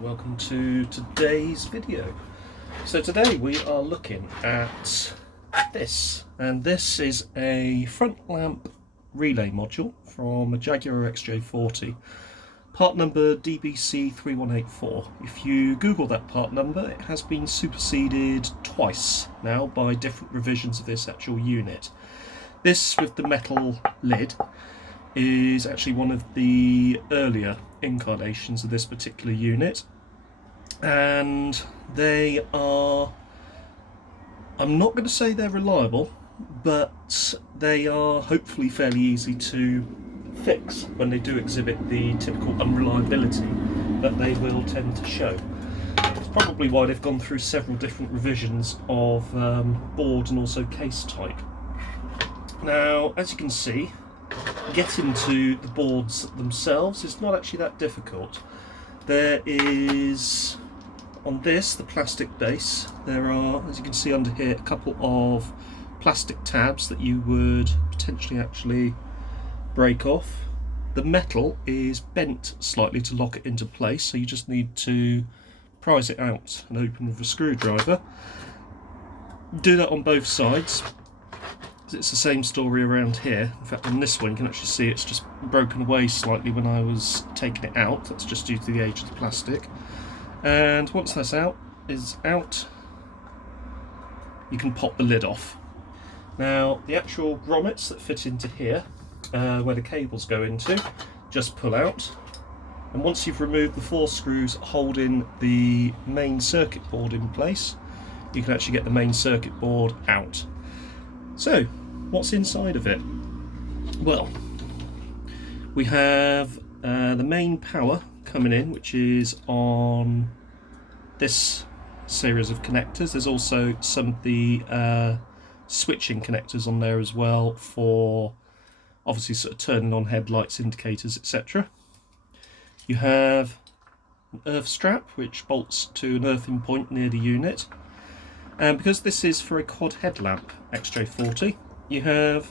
welcome to today's video. So today we are looking at this, and this is a front lamp relay module from a Jaguar XJ40, part number DBC3184. If you Google that part number, it has been superseded twice now by different revisions of this actual unit. This with the metal lid is actually one of the earlier incarnations of this particular unit, and they are, I'm not going to say they're reliable, but they are hopefully fairly easy to fix when they do exhibit the typical unreliability that they will tend to show. It's probably why they've gone through several different revisions of board and also case type. Now, as you can see, getting to the boards themselves is not actually that difficult. There is, on this, the plastic base, there are, as you can see under here, a couple of plastic tabs that you would potentially actually break off. The metal is bent slightly to lock it into place, so you just need to prise it out and open with a screwdriver. Do that on both sides. It's the same story around here. In fact, on this one you can actually see it's just broken away slightly when I was taking it out. That's just due to the age of the plastic. And once that's out, you can pop the lid off. Now, the actual grommets that fit into here, where the cables go into, just pull out. And once you've removed the 4 screws holding the main circuit board in place, you can actually get the main circuit board out. So, what's inside of it? Well, we have the main power coming in, which is on this series of connectors. There's also some of the switching connectors on there as well for obviously sort of turning on headlights, indicators, etc. You have an earth strap which bolts to an earthing point near the unit. And because this is for a quad headlamp XJ40, you have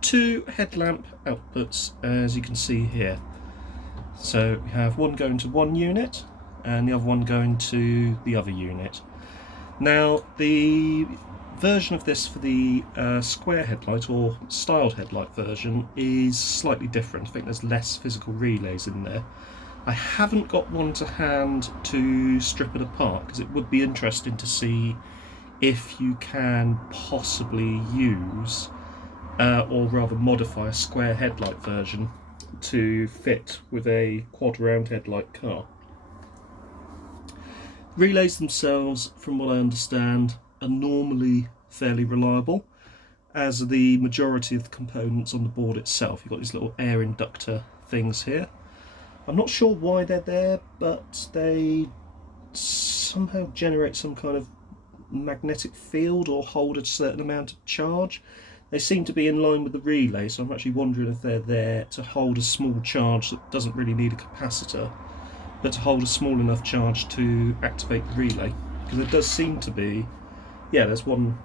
2 headlamp outputs, as you can see here. So we have one going to one unit and the other one going to the other unit. Now, the version of this for the square headlight or styled headlight version is slightly different. I think there's less physical relays in there. I haven't got one to hand to strip it apart, because it would be interesting to see if you can possibly use or rather modify a square headlight version to fit with a quad round headlight car. Relays themselves, from what I understand, are normally fairly reliable, as are the majority of the components on the board itself. You've got these little air inductor things here. I'm not sure why they're there, but they somehow generate some kind of magnetic field or hold a certain amount of charge. They seem to be in line with the relay, so I'm actually wondering if they're there to hold a small charge that doesn't really need a capacitor, but to hold a small enough charge to activate the relay. Because there does seem to be, yeah, there's one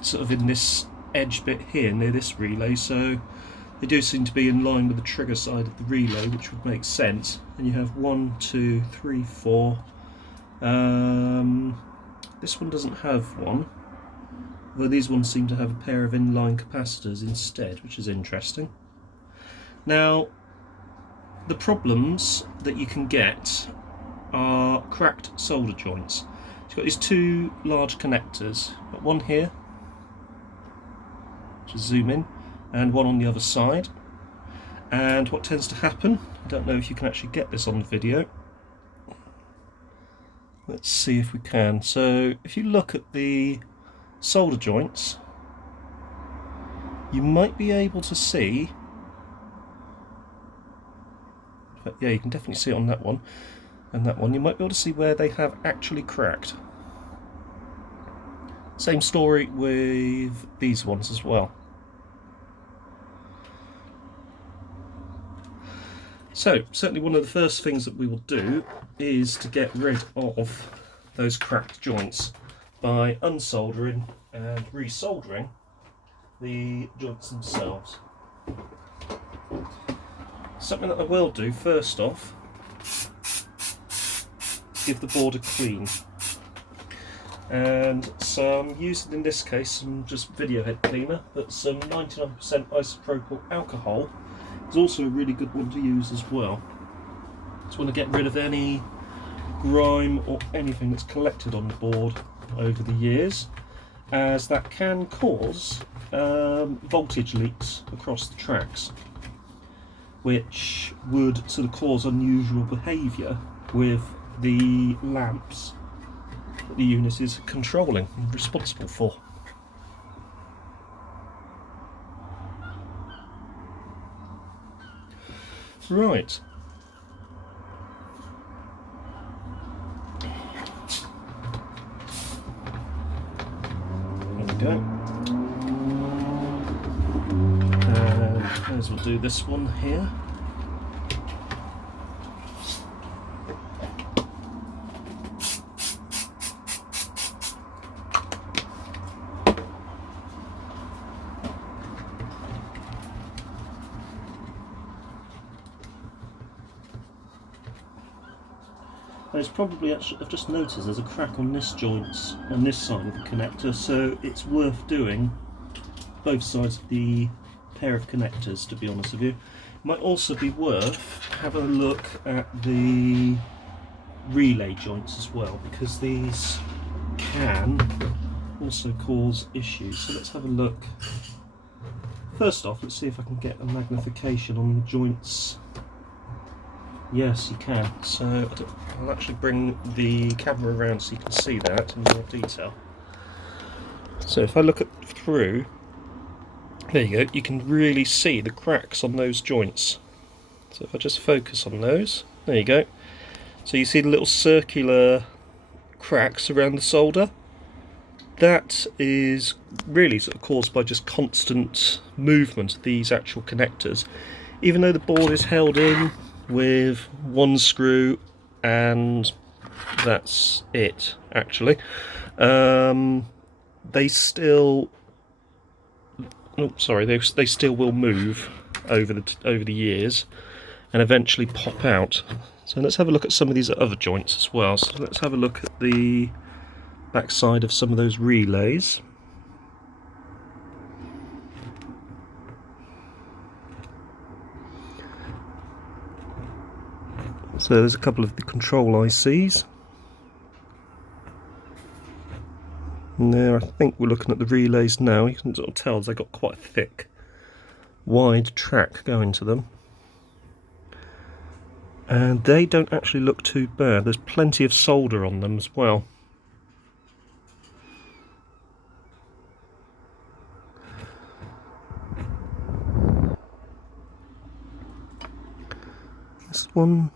sort of in this edge bit here near this relay, so they do seem to be in line with the trigger side of the relay, which would make sense. And you have 1, 2, 3, 4. This one doesn't have one, although these ones seem to have a pair of inline capacitors instead, which is interesting. Now, the problems that you can get are cracked solder joints. You've got these 2 large connectors. You've got one here, just zoom in, and one on the other side. And what tends to happen, I don't know if you can actually get this on the video. Let's see if we can. So if you look at the solder joints, you might be able to see, but yeah, you can definitely see it on that one and that one. You might be able to see where they have actually cracked. Same story with these ones as well. So, certainly one of the first things that we will do is to get rid of those cracked joints by unsoldering and resoldering the joints themselves. Something that I will do first off give the board a clean. And so I'm using, in this case, some just video head cleaner, but some 99% isopropyl alcohol is also a really good one to use as well. Just want to get rid of any grime or anything that's collected on the board over the years, as that can cause voltage leaks across the tracks, which would sort of cause unusual behaviour with the lamps that the unit is controlling and responsible for. Right. There we go. And as we'll do this one here. There's probably, actually, I've just noticed there's a crack on this joint on this side of the connector, so it's worth doing both sides of the pair of connectors, to be honest with you. It might also be worth having a look at the relay joints as well, because these can also cause issues. So let's have a look. First off, let's see if I can get a magnification on the joints. Yes, you can. So I'll actually bring the camera around so you can see that in more detail. So if I look through, there you go, you can really see the cracks on those joints. So if I just focus on those, there you go. So you see the little circular cracks around the solder. That is really sort of caused by just constant movement of these actual connectors. Even though the board is held in with one screw and that's it, actually, they still they still will move over the years and eventually pop out. So let's have a look at some of these other joints as well. So let's have a look at the back side of some of those relays. So there's a couple of the control ICs. And there, I think we're looking at the relays now. You can sort of tell they've got quite a thick, wide track going to them. And they don't actually look too bad. There's plenty of solder on them as well. This one,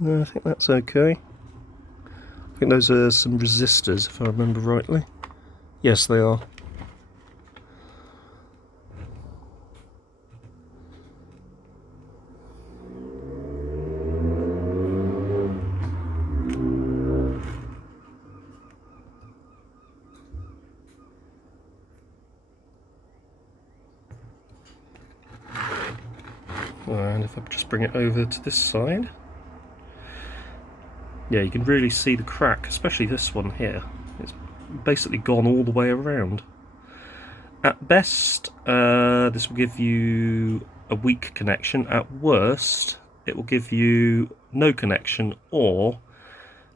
no, I think that's okay. I think those are some resistors, if I remember rightly. Yes, they are. And if I just bring it over to this side, yeah, you can really see the crack, especially this one here. It's basically gone all the way around. At best, this will give you a weak connection. At worst, it will give you no connection or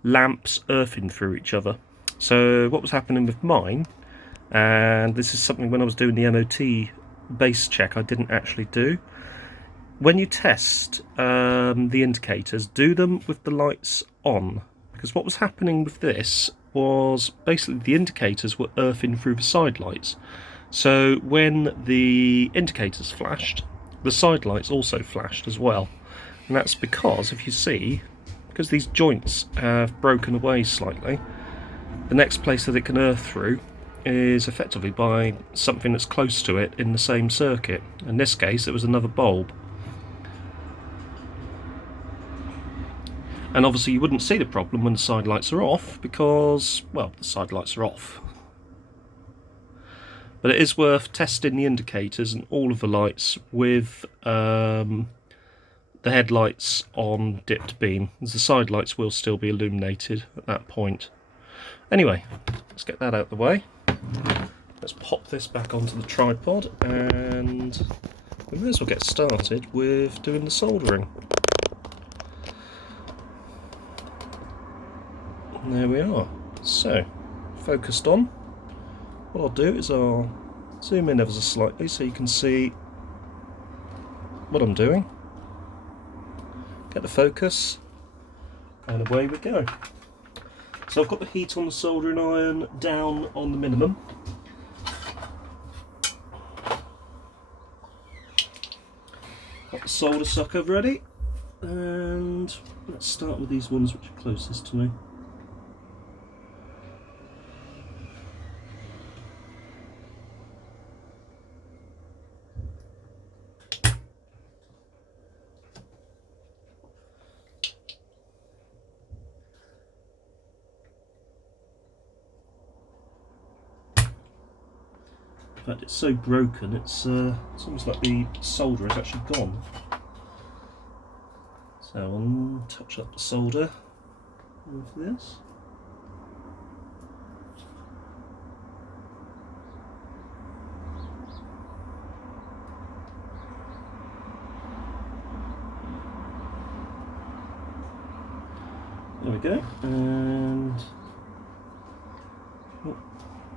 lamps earthing through each other. So what was happening with mine, and this is something when I was doing the MOT base check I didn't actually do. When you test the indicators, do them with the lights on, because what was happening with this was basically the indicators were earthing through the side lights. So when the indicators flashed, the side lights also flashed as well. And that's because, if you see, because these joints have broken away slightly, the next place that it can earth through is effectively by something that's close to it in the same circuit. In this case, it was another bulb. And obviously you wouldn't see the problem when the side lights are off because, well, the side lights are off. But it is worth testing the indicators and all of the lights with the headlights on dipped beam, as the side lights will still be illuminated at that point. Anyway, let's get that out of the way. Let's pop this back onto the tripod, and we may as well get started with doing the soldering. And there we are. So, focused on. What I'll do is I'll zoom in ever so slightly so you can see what I'm doing. Get the focus, and away we go. So I've got the heat on the soldering iron down on the minimum. Got the solder sucker ready, and let's start with these ones which are closest to me. In fact, it's so broken, it's almost like the solder is actually gone. So I'll touch up the solder with this. There we go, and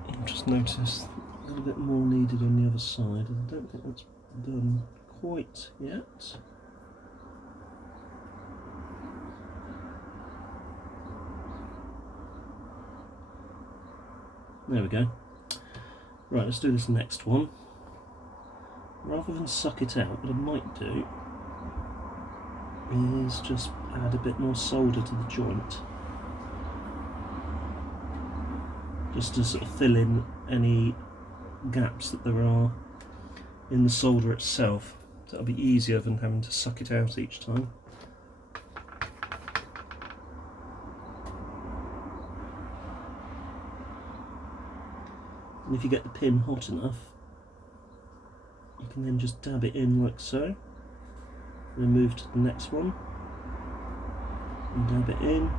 I've just noticed a little bit more needed on the other side. I don't think that's done quite yet. There we go. Right, let's do this next one. Rather than suck it out, what I might do is just add a bit more solder to the joint, just to sort of fill in any gaps that there are in the solder itself. That'll be easier than having to suck it out each time. And if you get the pin hot enough, you can then just dab it in like so, and then move to the next one and dab it in.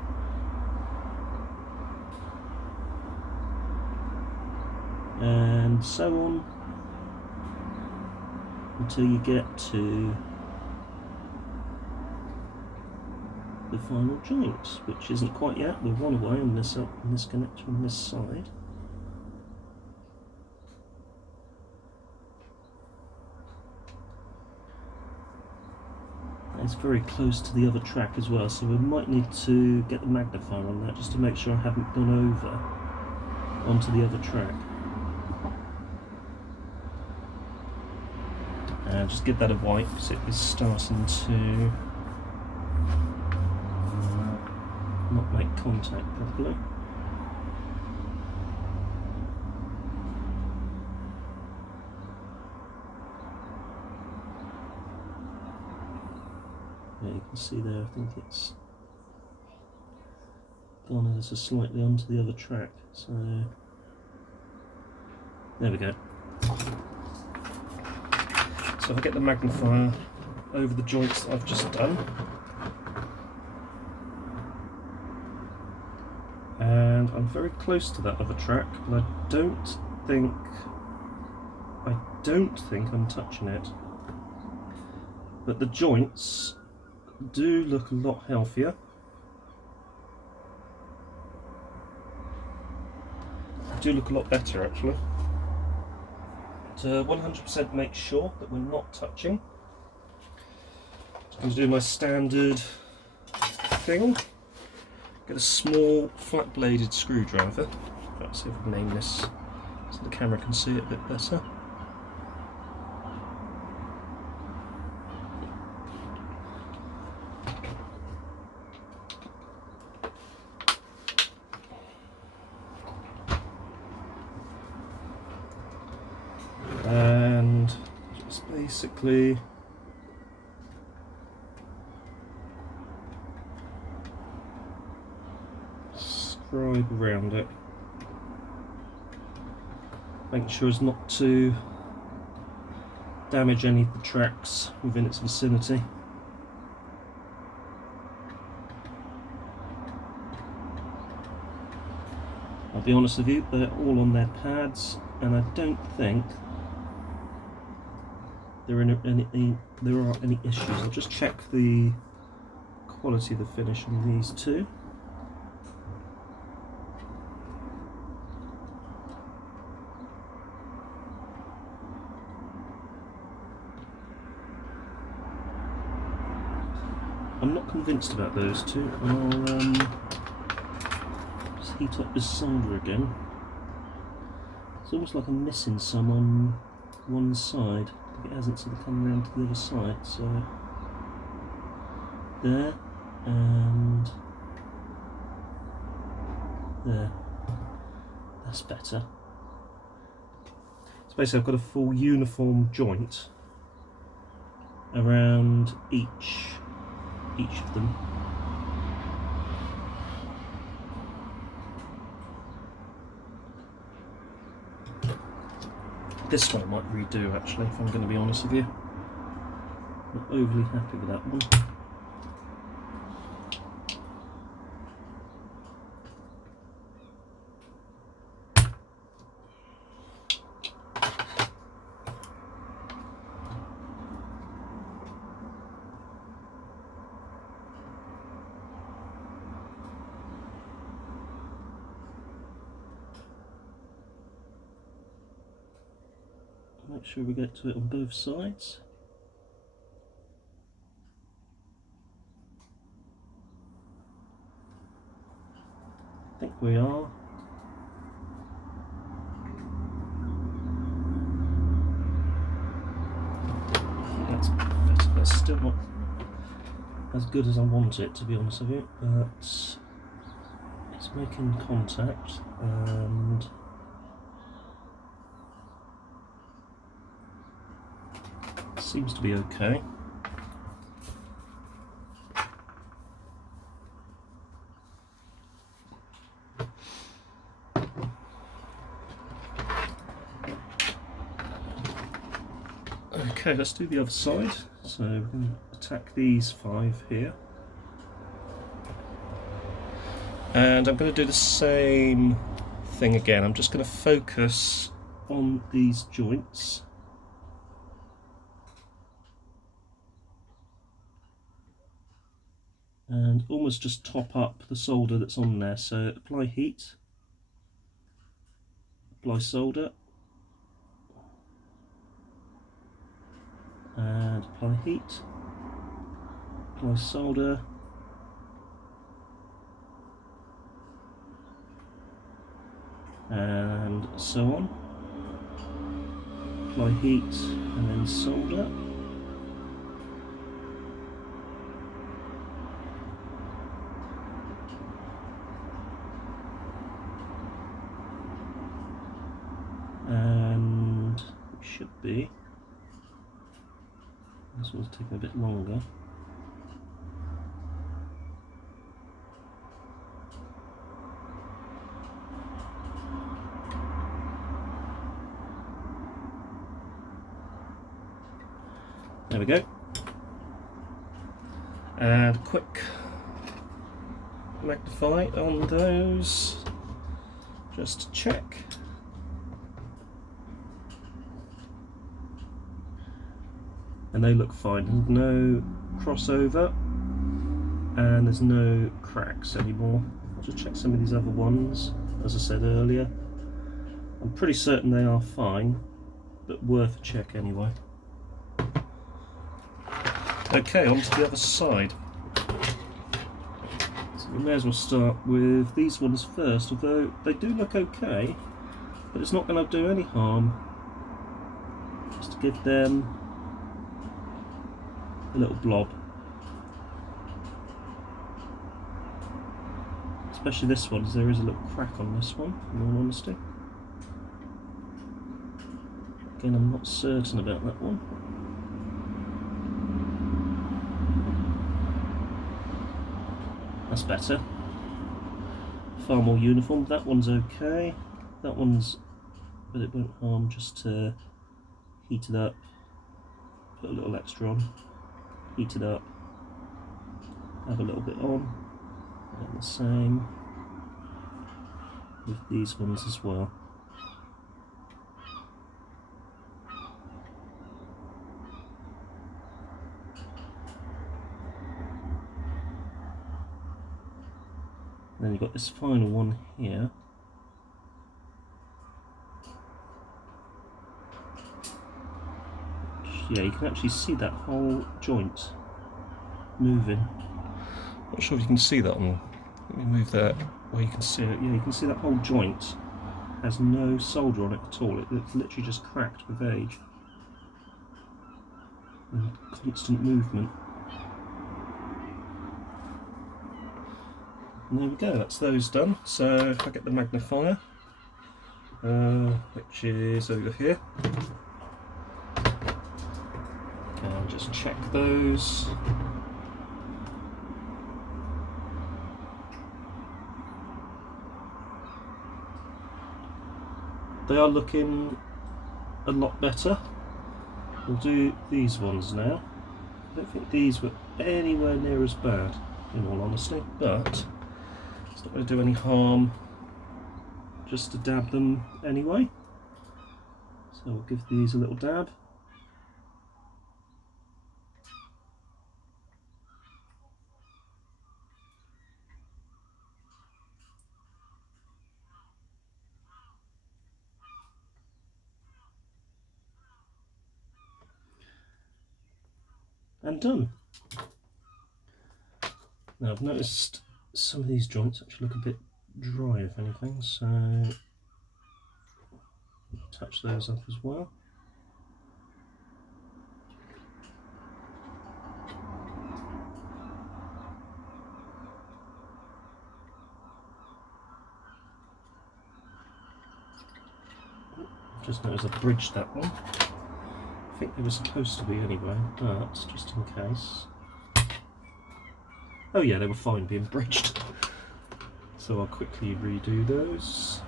And so on until you get to the final joint, which isn't quite yet. We're one away on this connector on this side. It's very close to the other track as well, so we might need to get the magnifier on that just to make sure I haven't gone over onto the other track. Just give that a wipe because it is starting to not make contact properly. Yeah, you can see there, I think it's gone ever so slightly onto the other track, so there we go. So if I get the magnifier over the joints that I've just done, and I'm very close to that other track, but I don't think I'm touching it. But the joints do look a lot healthier. They do look a lot better actually. To 100% make sure that we're not touching, I'm going to do my standard thing. Get a small flat bladed screwdriver. Let's see if I can aim this so the camera can see it a bit better. And just basically scribe around it, making sure as not to damage any of the tracks within its vicinity. I'll be honest with you, they're all on their pads, and I don't think there are any issues. I'll just check the quality of the finish on these two. I'm not convinced about those two. I'll just heat up this solder again. It's almost like I'm missing some on one side. It hasn't sort of come around to the other side, so there and there. That's better. So basically I've got a full uniform joint around each of them. This one I might redo actually, if I'm going to be honest with you. Not overly happy with that one. Make sure we get to it on both sides. I think we are. That's better. That's still not as good as I want it, to be honest with you, but it's making contact and seems to be okay. Okay, let's do the other side. So we're going to attack these 5 here. And I'm going to do the same thing again. I'm just going to focus on these joints. And almost just top up the solder that's on there. So apply heat, apply solder, and apply heat, apply solder, and so on. Apply heat and then solder. And it should be, this one's taking a bit longer. There we go. And quick magnify on those, just to check. And they look fine. There's no crossover and there's no cracks anymore. I'll just check some of these other ones. As I said earlier, I'm pretty certain they are fine, but worth a check anyway. Okay, on to the other side. So we may as well start with these ones first, although they do look okay, but it's not going to do any harm just to give them a little blob. Especially this one, because there is a little crack on this one, in all honesty. Again, I'm not certain about that one. That's better. Far more uniform. That one's okay. That one's, but it won't harm just to heat it up, put a little extra on. Heat it up, have a little bit on, and the same, with these ones as well. Then you've got this final one here. Yeah, you can actually see that whole joint moving. Not sure if you can see that on. Let me move that where you can see it. Yeah, you can see that whole joint has no solder on it at all. It's literally just cracked with age and constant movement. And there we go, that's those done. So if I get the magnifier, which is over here, and just check those. They are looking a lot better. We'll do these ones now. I don't think these were anywhere near as bad, in all honesty, but it's not going to do any harm just to dab them anyway. So we'll give these a little dab. And done. Now I've noticed some of these joints actually look a bit dry, if anything, so touch those up as well. Just noticed I bridged that one. I think they were supposed to be anyway, but just in case. Oh yeah, they were fine being bridged. So I'll quickly redo those.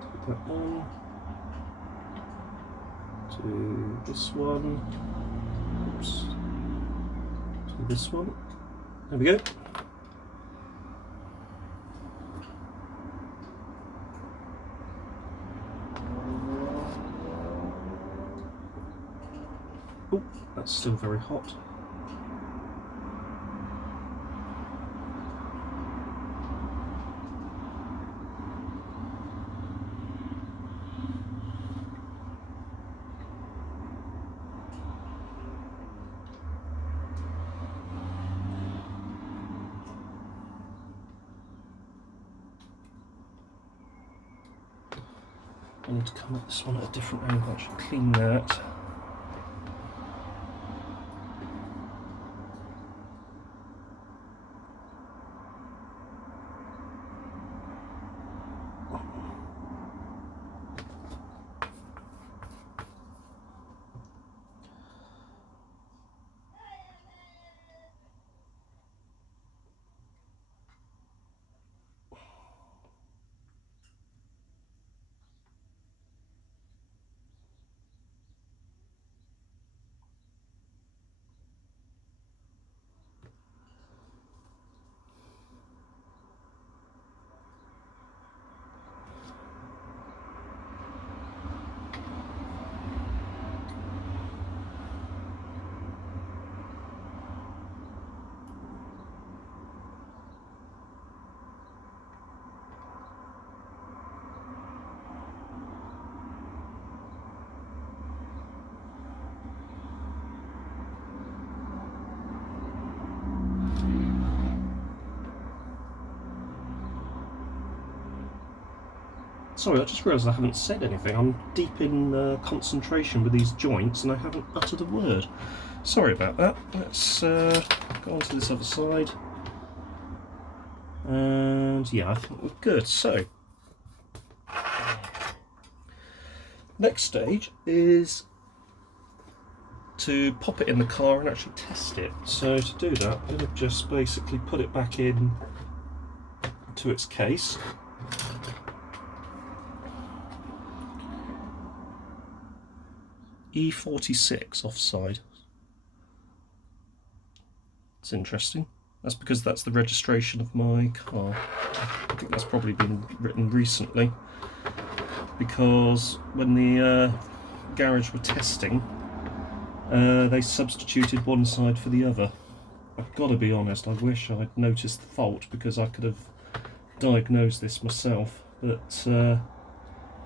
Take that one. To this one. Oops. To this one. There we go. Oh, that's still very hot. I need to come at this one at a different angle. I should clean that. Sorry, I just realised I haven't said anything. I'm deep in concentration with these joints and I haven't uttered a word. Sorry about that. Let's go on to this other side. And yeah, I think we're good. So, next stage is to pop it in the car and actually test it. So to do that, I'm going to just basically put it back in to its case. E46 offside. It's interesting. That's because that's the registration of my car. I think that's probably been written recently, because when the garage were testing, they substituted one side for the other. I've got to be honest, I wish I'd noticed the fault, because I could have diagnosed this myself, but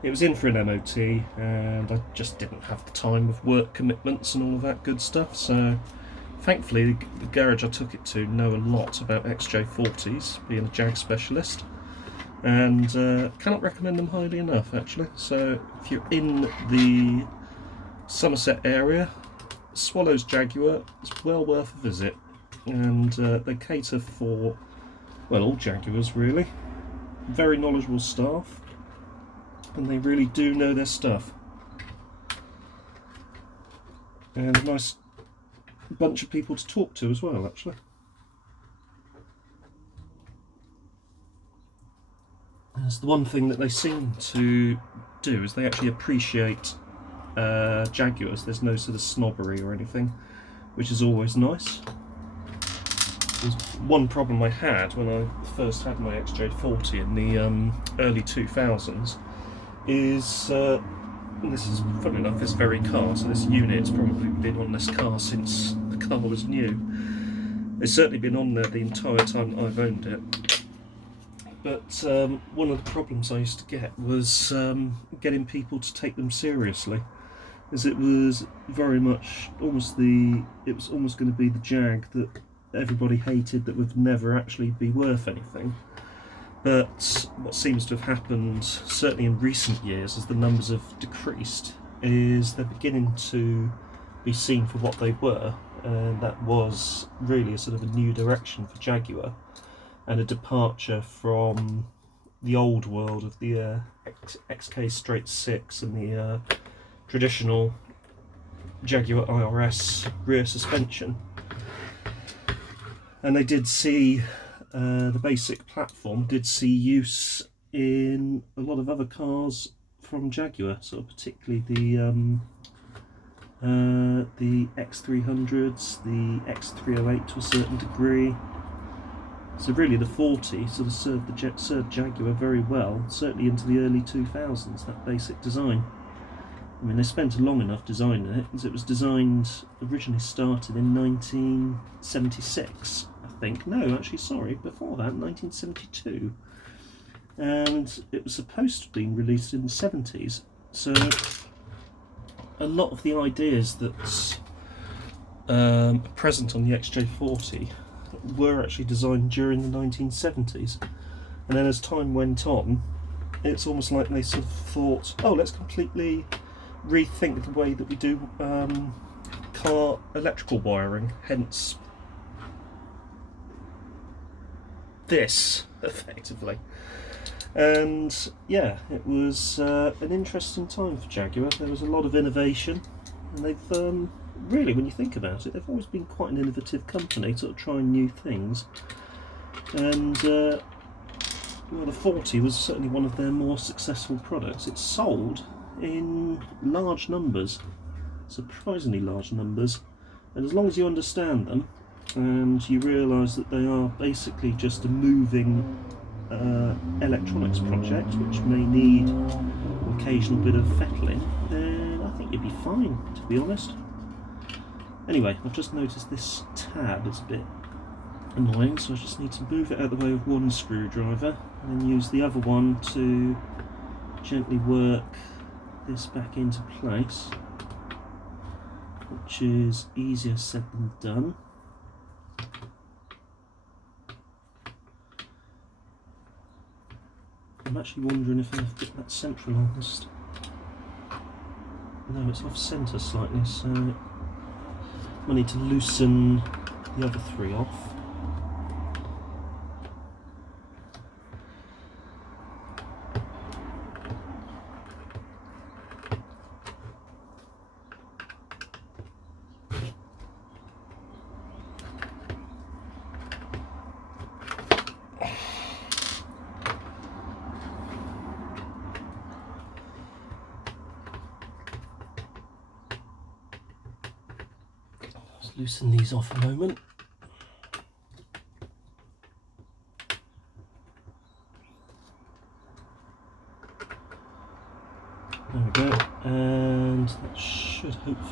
it was in for an MOT and I just didn't have the time with work commitments and all of that good stuff. So thankfully the garage I took it to know a lot about XJ40s, being a Jag specialist, and cannot recommend them highly enough actually. So if you're in the Somerset area, Swallows Jaguar is well worth a visit, and they cater for, well, all Jaguars really. Very knowledgeable staff, and they really do know their stuff, and a nice bunch of people to talk to as well actually. That's the one thing that they seem to do, is they actually appreciate Jaguars. There's no sort of snobbery or anything, which is always nice. There's one problem I had when I first had my XJ40 in the early 2000s is, and this is, funny enough, this very car, so this unit's probably been on this car since the car was new. It's certainly been on there the entire time that I've owned it. But one of the problems I used to get was getting people to take them seriously, as it was very much almost going to be the Jag that everybody hated, that would never actually be worth anything. But what seems to have happened, certainly in recent years, as the numbers have decreased, is they're beginning to be seen for what they were, and that was really a sort of a new direction for Jaguar, and a departure from the old world of the XK-6 and the traditional Jaguar IRS rear suspension. And they did see, the basic platform did see use in a lot of other cars from Jaguar, sort of particularly the X300s, the X308 to a certain degree. So really the 40 sort of served Jaguar very well, certainly into the early 2000s, that basic design. I mean, they spent long enough designing it, as it was originally started in 1976, I think. No, actually, sorry, before that, 1972. And it was supposed to be released in the 70s. So a lot of the ideas that are present on the XJ40 were actually designed during the 1970s. And then as time went on, it's almost like they sort of thought, oh, let's completely rethink the way that we do car electrical wiring, hence this, effectively. And yeah, it was an interesting time for Jaguar. There was a lot of innovation, and they've really, when you think about it, they've always been quite an innovative company, sort of trying new things. And well, the 40 was certainly one of their more successful products. It sold in large numbers, surprisingly large numbers, and as long as you understand them and you realise that they are basically just a moving electronics project which may need an occasional bit of fettling, then I think you'd be fine, to be honest. Anyway, I've just noticed this tab is a bit annoying, so I just need to move it out of the way with one screwdriver and then use the other one to gently work this back into place, which is easier said than done. I'm actually wondering if I've got that centralised. No, it's off centre slightly, so I need to loosen the other three off. Loosen these off a moment.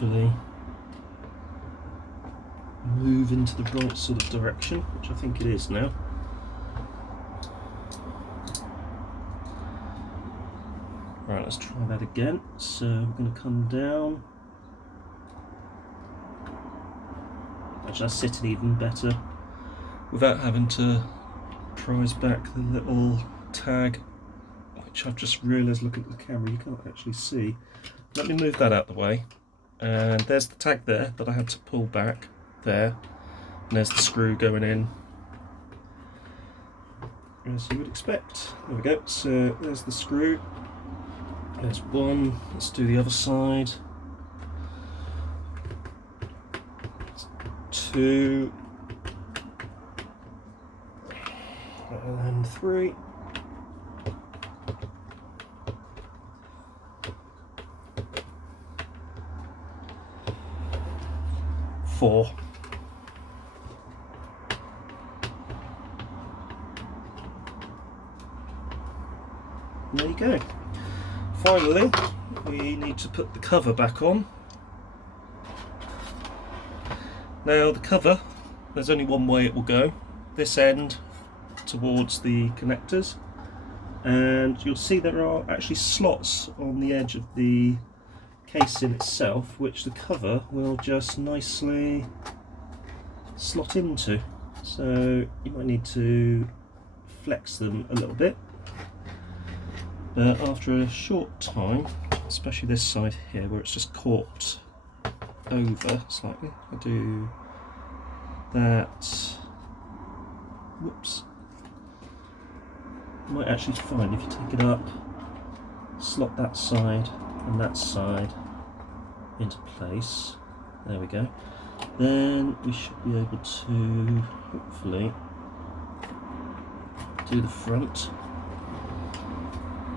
hopefully move into the right sort of direction, which I think it is now. Right, let's try that again. So we're going to come down. Actually, that's sitting even better without having to prise back the little tag, which I've just realised, looking at the camera, you can't actually see. Let me move that out of the way. And there's the tag there that I had to pull back there. And there's the screw going in, as you would expect. There we go. So there's the screw. There's one. Let's do the other side. 2. And then 3. 4. There you go. Finally, we need to put the cover back on. Now the cover, there's only one way it will go. This end towards the connectors, and you'll see there are actually slots on the edge of the casing itself, which the cover will just nicely slot into. So you might need to flex them a little bit. But after a short time, especially this side here where it's just corked over slightly, I do that. Whoops. You might actually find if you take it up, slot that side and that side into place. There we go. Then we should be able to hopefully do the front.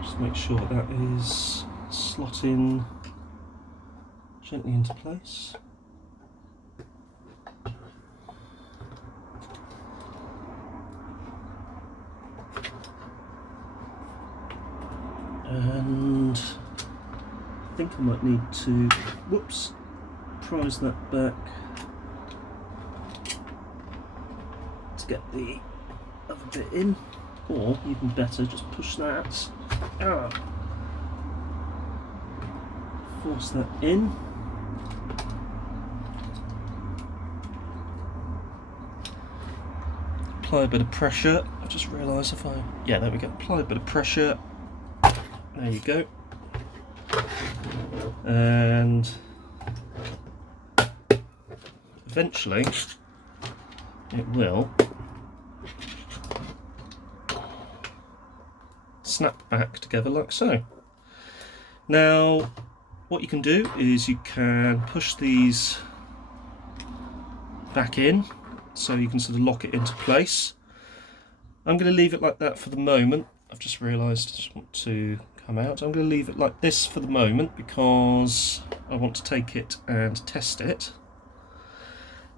Just make sure that is slotting gently into place. And I think I might need to, whoops, prise that back to get the other bit in, or even better, just push that, force that in. Apply a bit of pressure. I just realised if yeah, there we go. Apply a bit of pressure. There you go. And eventually it will snap back together like so. Now what you can do is you can push these back in so you can sort of lock it into place. I'm going to leave it like that for the moment. I've just realised I just want to come out. I'm going to leave it like this for the moment because I want to take it and test it,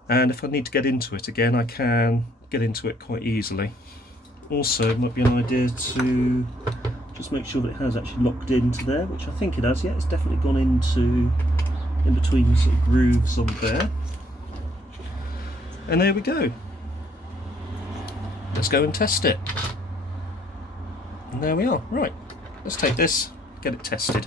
and if I need to get into it again I can get into it quite easily. Also it might be an idea to just make sure that it has actually locked into there, which I think it has. Yeah, it's definitely gone into in between sort of grooves on there, and there we go. Let's go and test it. And there we are. Right, let's take this, get it tested.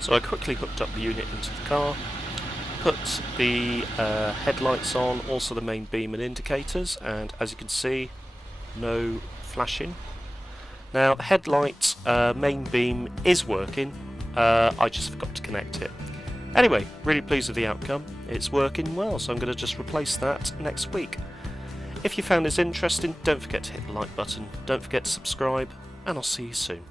So I quickly hooked up the unit into the car, put the headlights on, also the main beam and indicators, and as you can see, no flashing. Now the headlight main beam is working, I just forgot to connect it. Anyway, really pleased with the outcome. It's working well, so I'm going to just replace that next week. If you found this interesting, don't forget to hit the like button, don't forget to subscribe, and I'll see you soon.